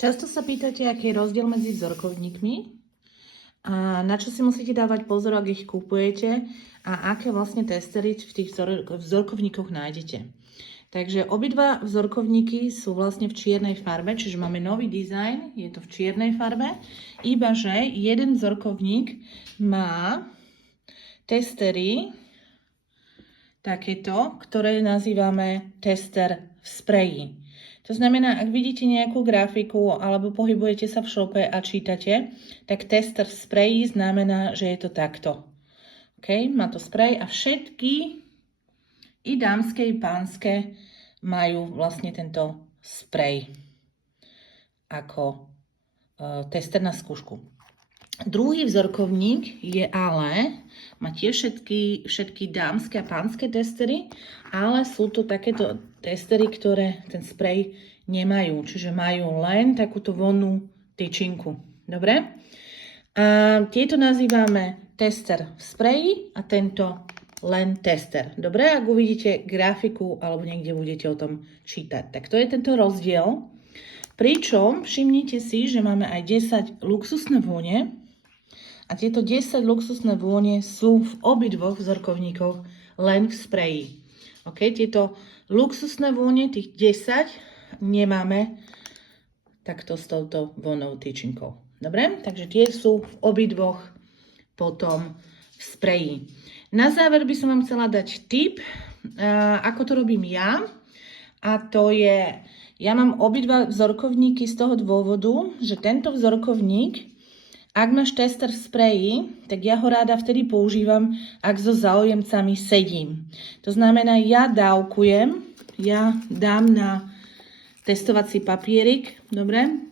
Často sa pýtate, aký je rozdiel medzi vzorkovníkmi a na čo si musíte dávať pozor, ak ich kupujete a aké vlastne testery v tých vzorkovníkoch nájdete. Takže obidva vzorkovníky sú vlastne v čiernej farbe, čiže máme nový dizajn, je to v čiernej farbe, iba že jeden vzorkovník má testery takéto, ktoré nazývame tester v spreji. To znamená, ak vidíte nejakú grafiku alebo pohybujete sa v šope a čítate, tak tester v spreji znamená, že je to takto. Okay? Má to sprej a všetky, i dámske, i pánske, majú vlastne tento sprej ako tester na skúšku. Druhý vzorkovník je ale, má tiež všetky dámske a pánske testery, ale sú to takéto testery, ktoré ten sprej nemajú, čiže majú len takúto vonnú tyčinku. Dobre? A tieto nazývame tester v spreji a tento len tester. Dobre? Ak uvidíte grafiku alebo niekde budete o tom čítať. Tak to je tento rozdiel. Pričom všimnite si, že máme aj 10 luxusné vône. A tieto 10 luxusné vône sú v obidvoch vzorkovníkoch len v spreji. Okay? Tieto luxusné vône, tých 10, nemáme takto s touto vônou tyčinkou. Dobre? Takže tie sú v obidvoch potom v spreji. Na záver by som vám chcela dať tip, ako to robím ja. A to je, ja mám obidva vzorkovníky z toho dôvodu, že tento vzorkovník, ak máš tester v spreji, tak ja ho ráda vtedy používam, ak so záujemcami sedím. To znamená, ja dávkujem, ja dám na testovací papierik, dobre,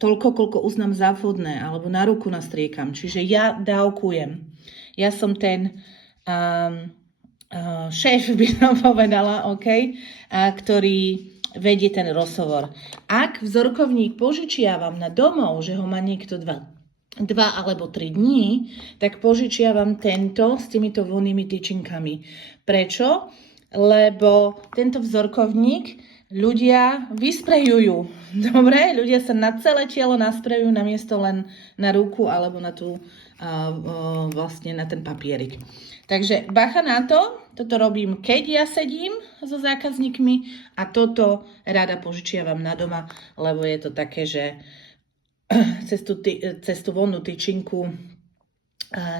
toľko, koľko uznám za vhodné, alebo na ruku nastriekam. Čiže ja dávkujem. Ja som ten šéf, by som povedala, okay, ktorý vedie ten rozhovor. Ak vzorkovník požičiavam na domov, že ho má niekto 2 alebo 3 dní, tak požičiavam tento s týmito vonnými tyčinkami. Prečo? Lebo tento vzorkovník ľudia vysprejujú. Dobre? Ľudia sa na celé telo nasprejujú namiesto len na ruku alebo na tú vlastne na ten papierik. Takže bacha na to, toto robím, keď ja sedím so zákazníkmi a toto rada požičiavam na doma, lebo je to také, že cez tú vonnú tyčinku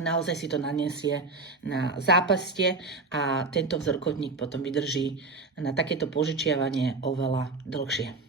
naozaj si to naniesie na zápastie a tento vzorkovník potom vydrží na takéto požičiavanie oveľa dlhšie.